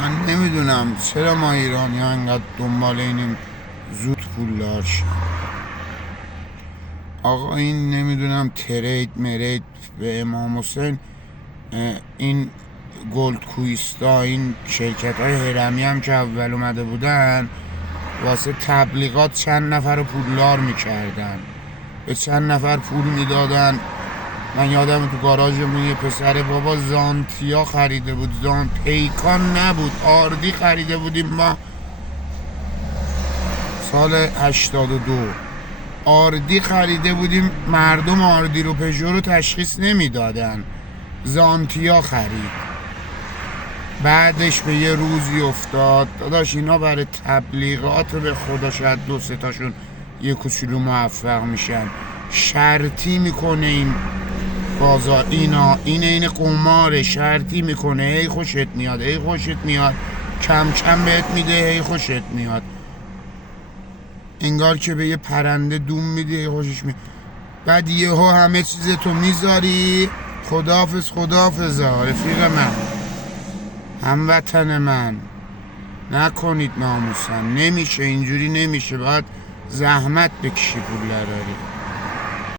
من نمیدونم چرا ما ایرانی ها انقدر دنبال اینیم زود پولدار شیم. آقا این نمیدونم ترید مرید به امام حسین، این گلد کویستا، این شرکت های هرمی هم که اول اومده بودن واسه تبلیغات چند نفر رو پولدار میکردن، به چند نفر پول میدادن. من یادم تو گاراژمون یه پسر بابا زانتیا خریده بود، پیکان نبود، آردی خریده بودیم ما سال 82. آردی خریده بودیم، مردم آردی رو پژو رو تشخیص نمیدادن، زانتیا خرید. بعدش به یه روزی افتاد داداش اینا برای تبلیغات به خدا شاید 2-3 تاشون یه کوچولو موفق میشن، شرطی میکنه این بازار، این قماره، شرطی میکنه هی خوشت میاد، هی خوشت میاد، کم کم بهت میده، هی خوشت میاد، انگار که به یه پرنده دوم میده هی خوشش میاد. بعد یهو همه چیز تو میذاری، خداحافظ خداحافظ رفیق من، هموطن من، نکنید ناموسن. نمیشه اینجوری، نمیشه، باید زحمت بکشی پول دراری.